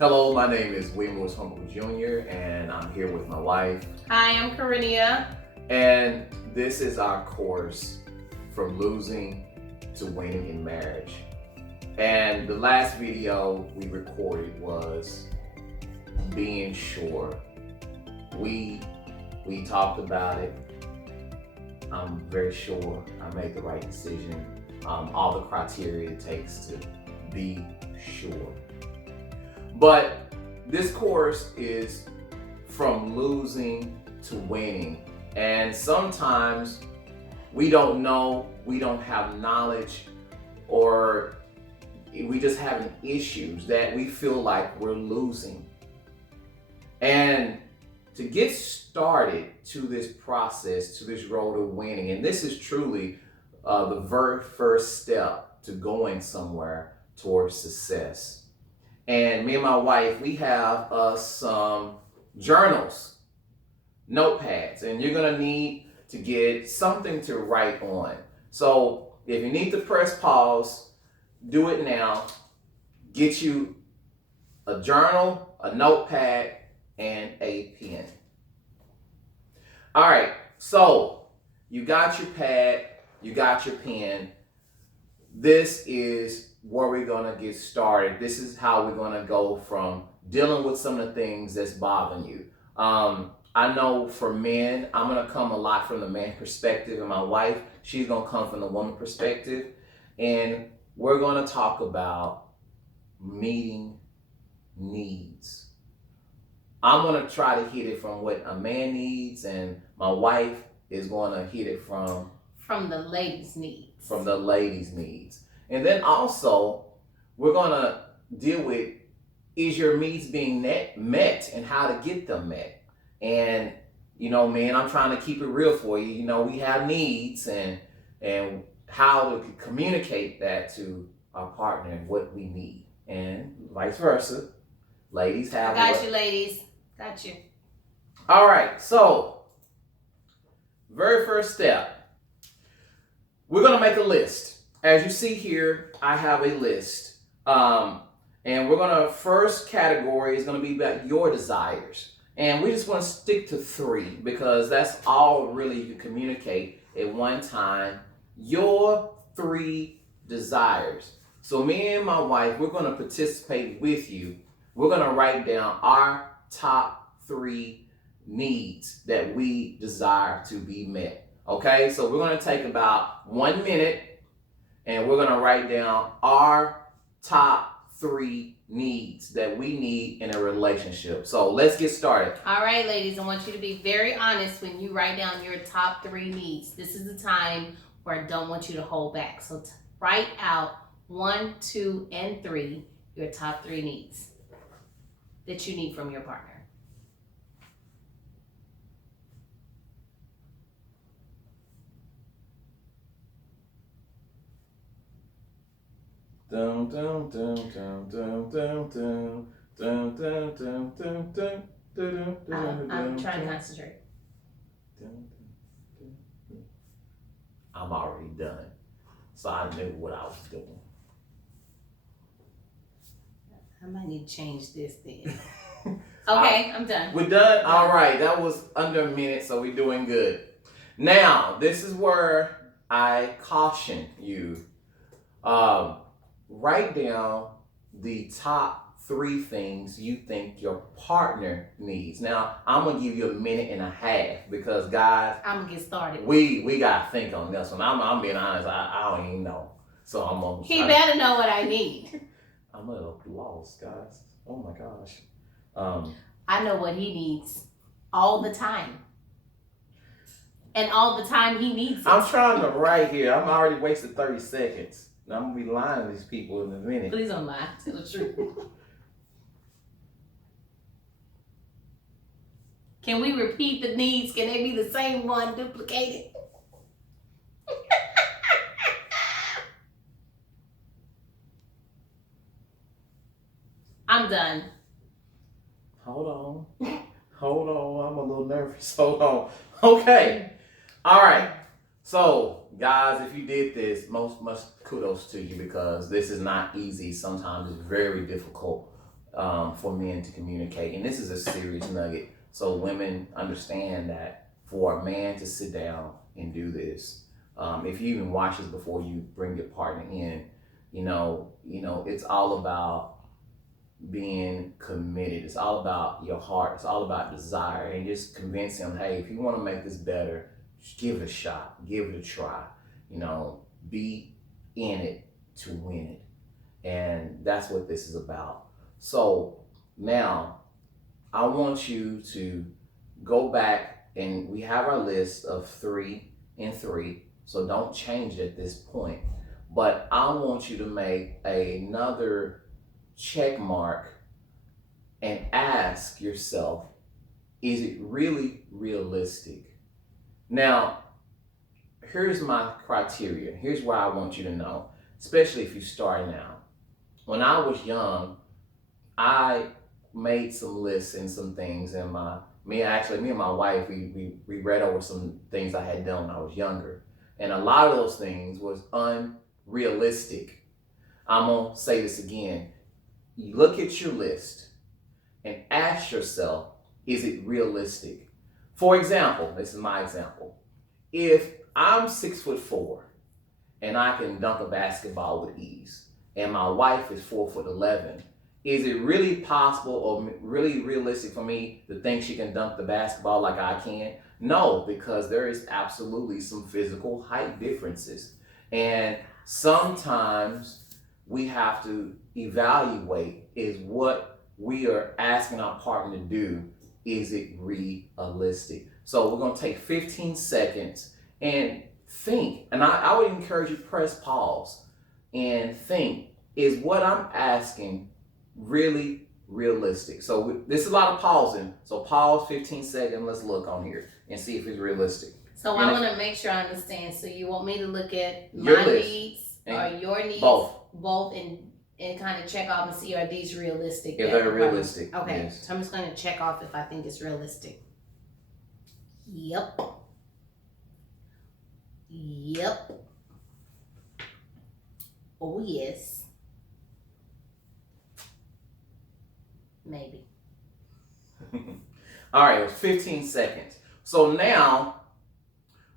Hello, my name is William Lewis Humble Jr., and I'm here with my wife. Hi, I'm Carinia. And this is our course from losing to winning in marriage. And the last video we recorded was being sure. We talked about it. I'm very sure I made the right decision. All the criteria it takes to be sure. But this course is from losing to winning. And sometimes we don't know, we don't have knowledge, or we just having issues that we feel like we're losing. And to get started to this process, to this road to winning, and this is truly the very first step to going somewhere towards success. And me and my wife, we have some journals, notepads, and you're gonna need to get something to write on. So if you need to press pause, do it now. Get you a journal, a notepad, and a pen. All right, so you got your pad, you got your pen. This is where we're gonna get started. This is how we're gonna go from dealing with some of the things that's bothering you. I know for men, I'm gonna come a lot from the man perspective, and my wife, she's gonna come from the woman perspective. And we're gonna talk about meeting needs. I'm gonna try to hit it from what a man needs, and my wife is gonna hit it from the ladies' needs. From the ladies' needs. And then also, we're gonna deal with, is your needs being met and how to get them met. And man, I'm trying to keep it real for you. We have needs, and how to communicate that to our partner and what we need, and vice versa. Ladies have. I got you, ladies. Got you. All right. So, very first step, we're gonna make a list. As you see here, I have a list. And we're gonna, first category is gonna be about your desires. And we just wanna stick to 3 because that's all really you can communicate at one time. Your 3 desires. So me and my wife, we're gonna participate with you. We're gonna write down our top 3 needs that we desire to be met. Okay, so we're gonna take about 1 minute and we're gonna write down our top 3 needs that we need in a relationship. So let's get started. All right, ladies, I want you to be very honest when you write down your top 3 needs. This is the time where I don't want you to hold back. So write out 1, 2, and 3, your top 3 needs that you need from your partner. Dum dum dum dum dum dum dum dum dum dum dum dum. I'm trying to concentrate. I'm already done, so I knew what I was doing. I might need to change this then. Okay, I'm done. We're done? All right, that was under a minute, so we're doing good. Now, this is where I caution you. Write down the top 3 things you think your partner needs. Now, I'm gonna give you a minute and a half because, guys, I'm gonna get started. We gotta think on this one. I'm being honest. I don't even know, so I'm gonna. He better know what I need. I'm a little lost, guys. Oh my gosh. I know what he needs all the time. And all the time he needs it. I'm trying to write here. I'm already wasted 30 seconds. Now I'm gonna be lying to these people in a minute. Please don't lie. Tell the truth. Can we repeat the needs? Can they be the same one duplicated? I'm done. Hold on. I'm a little nervous. Hold on. Okay. All right. So, guys, if you did this, much kudos to you because this is not easy. Sometimes it's very difficult. for men to communicate. And this is a serious nugget. So women understand that for a man to sit down and do this, if you even watch this before you bring your partner in, it's all about being committed. It's all about your heart. It's all about desire, and just convince him, hey, if you want to make this better, just give it a shot, give it a try. Be in it to win it, and that's what this is about. So now I want you to go back, and we have our list of 3 and 3. So don't change it at this point. But I want you to make another check mark and ask yourself, is it really realistic? Now, here's my criteria. Here's what I want you to know, especially if you're starting out. When I was young, I made some lists and some things, and me and my wife, we read over some things I had done when I was younger. And a lot of those things was unrealistic. I'm gonna say this again. You look at your list and ask yourself, is it realistic? For example, this is my example. If I'm 6'4" and I can dunk a basketball with ease, and my wife is 4'11", is it really possible or really realistic for me to think she can dunk the basketball like I can? No, because there is absolutely some physical height differences. And sometimes we have to evaluate, is what we are asking our partner to do, is it realistic? So we're going to take 15 seconds and think. And I would encourage you to press pause and think, is what I'm asking really realistic? So this is a lot of pausing. So pause 15 seconds. Let's look on here and see if it's realistic. So I want to make sure I understand. So you want me to look at your my list needs or your needs? Both. And kind of check off and see, are these realistic? If they're realistic. Okay. Yes. So I'm just going to check off if I think it's realistic. Yep. Oh, yes. Maybe. All right, it was 15 seconds. So now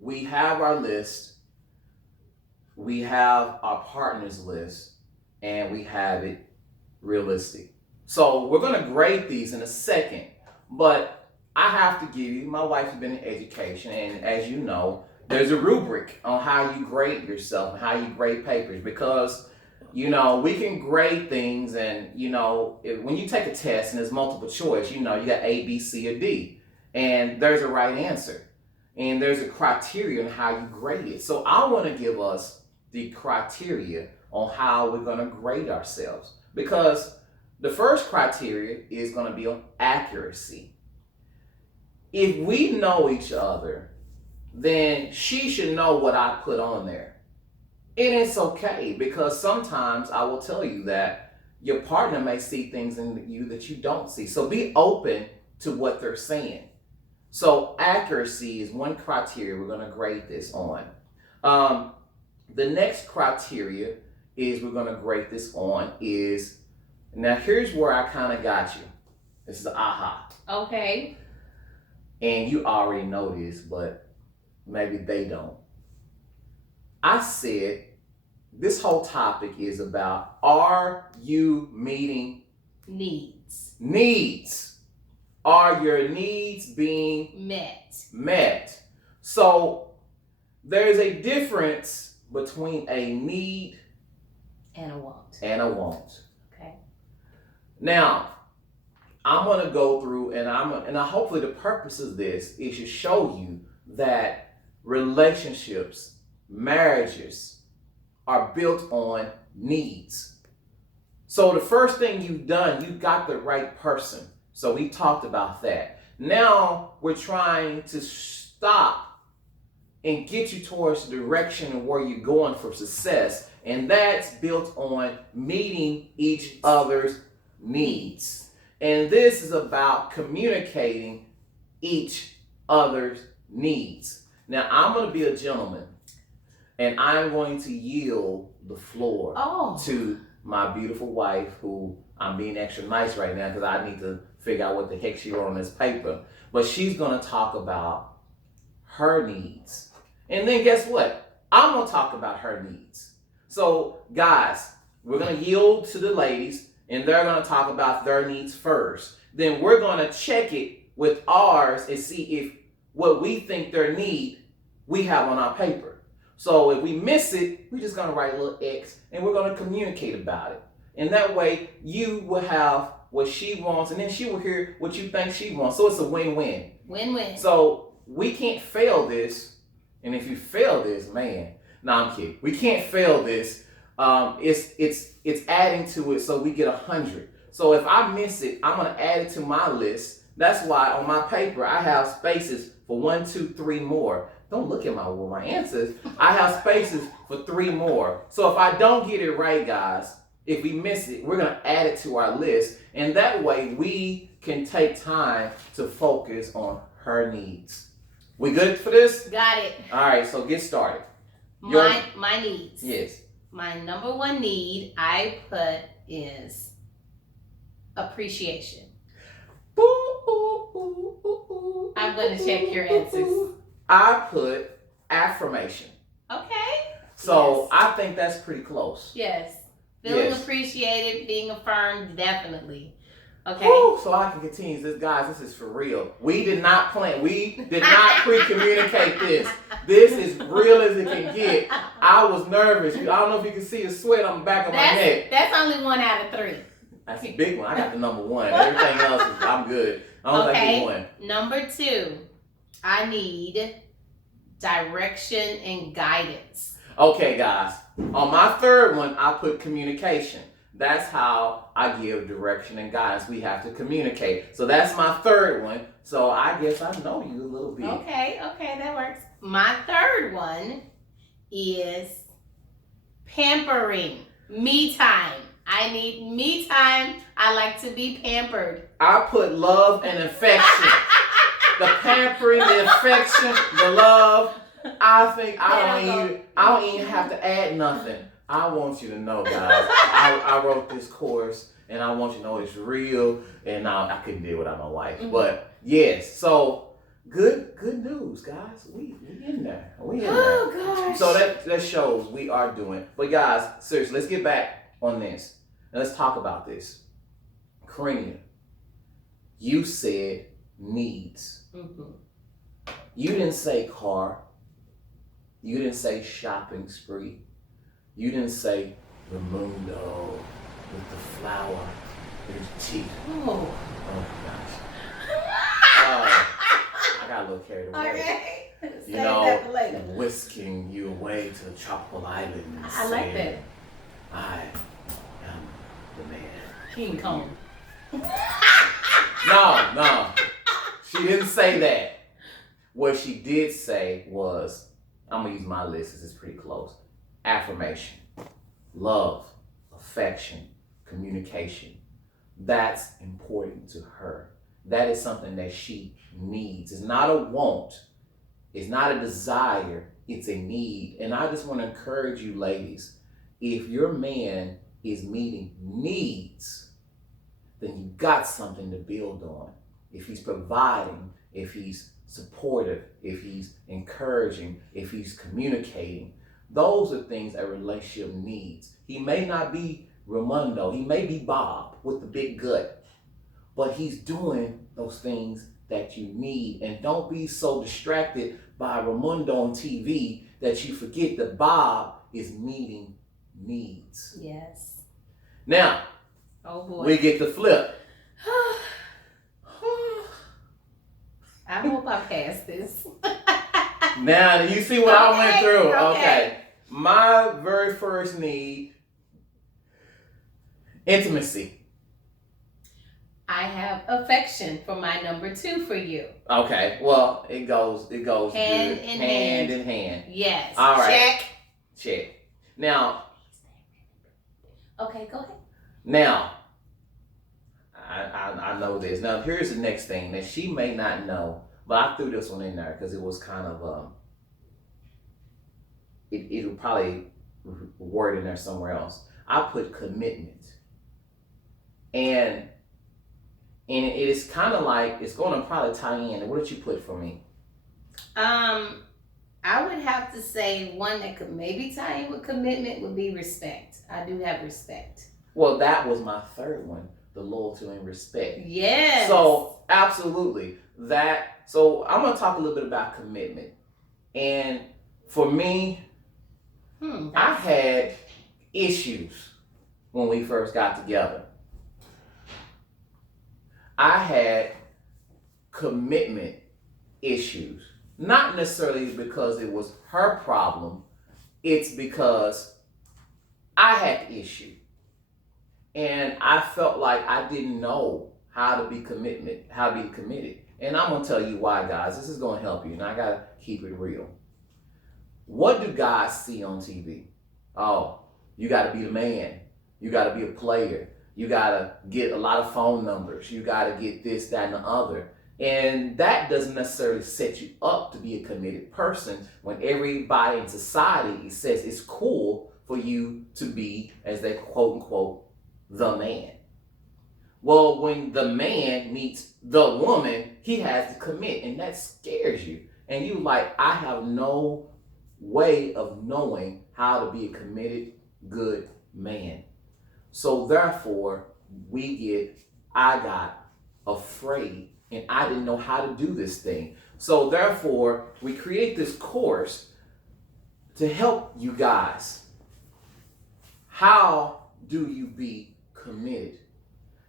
we have our list, we have our partner's list, and we have it realistic. So we're going to grade these in a second, but I have to give you, my wife's been in education, and as you know, there's a rubric on how you grade yourself and how you grade papers, because we can grade things, and when you take a test and there's multiple choice, you got A, B, C, or D, and there's a right answer, and there's a criteria on how you grade it. So I want to give us the criteria on how we're going to grade ourselves, because the first criteria is going to be on accuracy. If we know each other, then she should know what I put on there. And it's okay, because sometimes I will tell you that your partner may see things in you that you don't see. So be open to what they're saying. So accuracy is one criteria we're going to grade this on. The next criteria is we're going to grade this on is, now here's where I kind of got you. This is aha. Okay. And you already know this, but maybe they don't. I said this whole topic is about, are you meeting needs? Needs. Are your needs being met? So there's a difference between a need and a want. Okay. Now, I'm going to go through, and hopefully the purpose of this is to show you that relationships, marriages are built on needs. So the first thing you've done, you got the right person. So we talked about that. Now we're trying to stop and get you towards the direction of where you're going for success. And that's built on meeting each other's needs. And this is about communicating each other's needs. Now, I'm going to be a gentleman, and I'm going to yield the floor to my beautiful wife, who I'm being extra nice right now because I need to figure out what the heck she wrote on this paper. But she's going to talk about her needs. And then guess what? I'm going to talk about her needs. So, guys, we're going to yield to the ladies, and they're going to talk about their needs first. Then we're going to check it with ours and see if what we think their need we have on our paper. So if we miss it, we're just going to write a little X, and we're going to communicate about it. And that way, you will have what she wants, and then she will hear what you think she wants. So it's a win-win. Win-win. So we can't fail this. And if you fail this, man, no, I'm kidding. We can't fail this. It's adding to it, so we get 100. So if I miss it, I'm gonna add it to my list. That's why on my paper I have spaces for 1, 2, 3 more. Don't look at my answers. I have spaces for 3 more. So if I don't get it right, guys, if we miss it, we're gonna add it to our list, and that way we can take time to focus on her needs. We good for this? Got it. All right, so get started. My needs. Yes. My number one need I put is appreciation. I'm going to check your answers. I put affirmation. Okay. So yes. I think that's pretty close. Yes. Feeling yes. appreciated, being affirmed, definitely. Okay. Woo, so I can continue this. Guys, this is for real. We did not plan. We did not pre-communicate this. This is real as it can get. I was nervous. I don't know if you can see the sweat on the back of my neck. That's only 1 out of 3. That's a big one. I got the number 1. Everything else is I'm good. I don't think one. Number 2, I need direction and guidance. Okay, guys. On my third one, I put communication. That's how I give direction and guidance. We have to communicate. So that's my third one. So I guess I know you a little bit. Okay, that works. My third one is pampering. Me time. I need me time. I like to be pampered. I put love and affection. The pampering, the affection, the love. I think I don't even have to add nothing. I want you to know, guys, I wrote this course, and I want you to know it's real, and I couldn't do it without my wife. Mm-hmm. But yes, so good news, guys. We in there. We in there. Oh gosh. So that shows we are doing. But guys, seriously, let's get back on this. And let's talk about this. Karina, you said needs. Mm-hmm. You didn't say car. You didn't say shopping spree. You didn't say Ramundo with the flower in his teeth. Oh my gosh. I got a little carried away. Okay. You know, whisking you away to the tropical islands. I like that. I am the man. King Kong. No. She didn't say that. What she did say was, I'm going to use my list because it's pretty close. Affirmation, love, affection, communication. That's important to her. That is something that she needs. It's not a want. It's not a desire. It's a need. And I just want to encourage you, ladies, if your man is meeting needs, then you got something to build on. If he's providing, if he's supportive, if he's encouraging, if he's communicating, those are things a relationship needs. He may not be Ramundo, he may be Bob with the big gut, but he's doing those things that you need. And don't be so distracted by Ramundo on TV that you forget that Bob is meeting needs. Yes. Now, oh boy, we get the flip. I hope I pass this. Now, you see what I went through. Okay. My very first need, intimacy. I have affection for my number 2 for you. Okay. Well, it goes hand good. in hand. Yes. All right. Check. Now. Okay, go ahead. Now, I know this. Now, here's the next thing that she may not know, but I threw this one in there because it was kind of it'll probably word in there somewhere else. I put commitment. And it is kind of like, it's going to probably tie in. What did you put for me? I would have to say one that could maybe tie in with commitment would be respect. I do have respect. Well, that was my third one, the loyalty and respect. Yes. So absolutely that. So I'm going to talk a little bit about commitment. And for me, I had issues when we first got together. I had commitment issues. Not necessarily because it was her problem. It's because I had the issue. And I felt like I didn't know how to be committed. And I'm going to tell you why, guys. This is going to help you. And I got to keep it real. What do guys see on TV? Oh, you got to be the man. You got to be a player. You got to get a lot of phone numbers. You got to get this, that, and the other. And that doesn't necessarily set you up to be a committed person when everybody in society says it's cool for you to be, as they quote unquote, the man. Well, when the man meets the woman, he has to commit, and that scares you. And you like, I have no way of knowing how to be a committed, good man. So therefore, I got afraid, and I didn't know how to do this thing. So therefore, we create this course to help you guys. How do you be committed?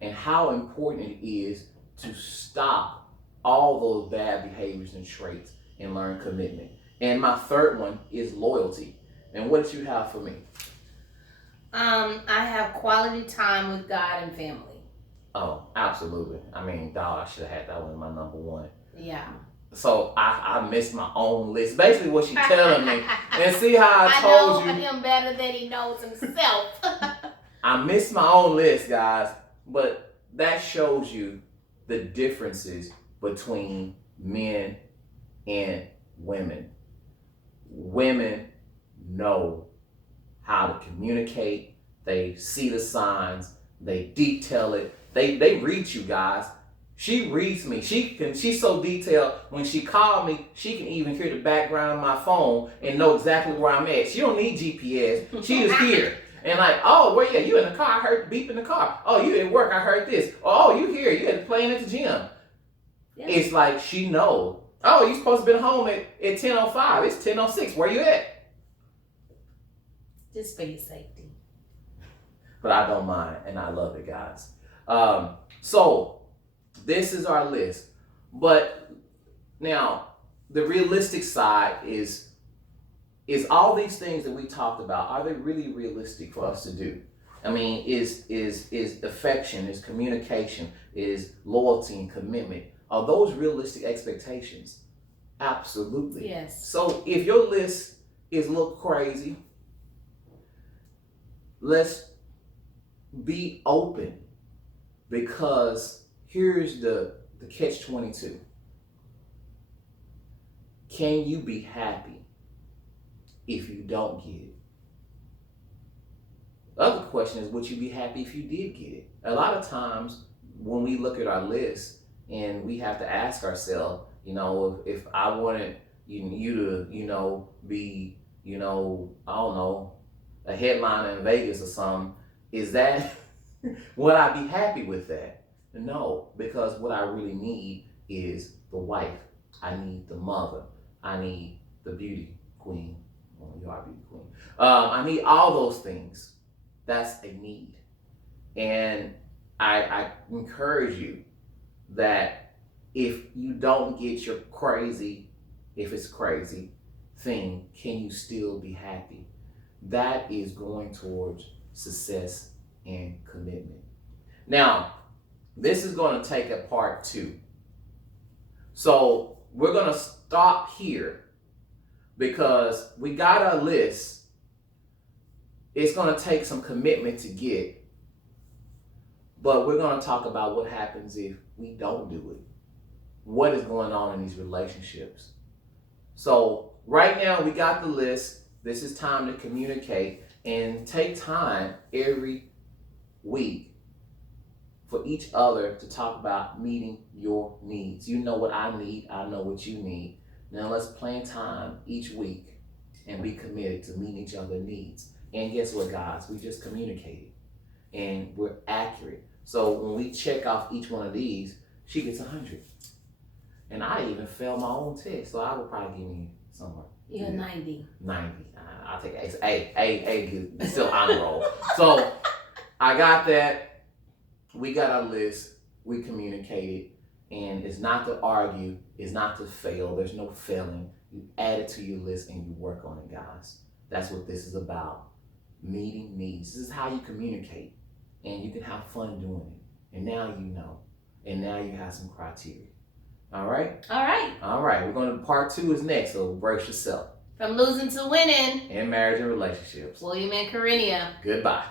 And how important it is to stop all those bad behaviors and traits and learn commitment. And my third one is loyalty. And what did you have for me? I have quality time with God and family. Oh, absolutely. I mean, dog, I should have had that one in my number one. Yeah. So I missed my own list. Basically what she's telling me. And see how I told you. I know him better than he knows himself. I missed my own list, guys. But that shows you the differences between men and women. Women know how to communicate. They see the signs. They detail it. They read you, guys. She reads me. She's so detailed. When she called me, she can even hear the background of my phone and know exactly where I'm at. She don't need GPS. She is here. And like, oh, where you in the car? I heard the beep in the car. Oh, you at work? I heard this. Oh, you here? You had playing at the gym. Yeah. It's like she knows. Oh, you supposed to be home at 10:05. It's 10:06. Where you at? Just for your safety. But I don't mind, and I love it, guys. So this is our list. But now the realistic side is all these things that we talked about, are they really realistic for us to do? I mean, is affection, is communication, is loyalty and commitment, are those realistic expectations? Absolutely. Yes. So if your list is a little crazy, let's be open, because here's the catch-22. Can you be happy if you don't get it? The other question is, would you be happy if you did get it? A lot of times when we look at our list and we have to ask ourselves, if I wanted you to, be, I don't know, a headliner in Vegas or something, is that, would I be happy with that? No, because what I really need is the wife. I need the mother. I need the beauty queen. Well, you are a beauty queen. I need all those things. That's a need. And I encourage you that if you don't get your crazy, if it's crazy thing, can you still be happy? That is going towards success and commitment. Now, this is going to take a part 2. So we're going to stop here because we got our list. It's going to take some commitment to get, but we're going to talk about what happens if we don't do it. What is going on in these relationships? So right now we got the list. This is time to communicate and take time every week for each other to talk about meeting your needs. You know what I need, I know what you need. Now let's plan time each week and be committed to meeting each other's needs. And guess what, guys? We just communicated and we're accurate. So when we check off each one of these, she gets 100. And I even failed my own test, so I would probably give me somewhere. You're 90. 90. I'll take it. A, still honor roll. So I got that. We got our list. We communicated. And it's not to argue. It's not to fail. There's no failing. You add it to your list and you work on it, guys. That's what this is about. Meeting needs. This is how you communicate. And you can have fun doing it. And now you know. And now you have some criteria. All right? All right. All right. We're going to, part 2 is next, so brace yourself. From losing to winning. In marriage and relationships. William and Carinia. Goodbye.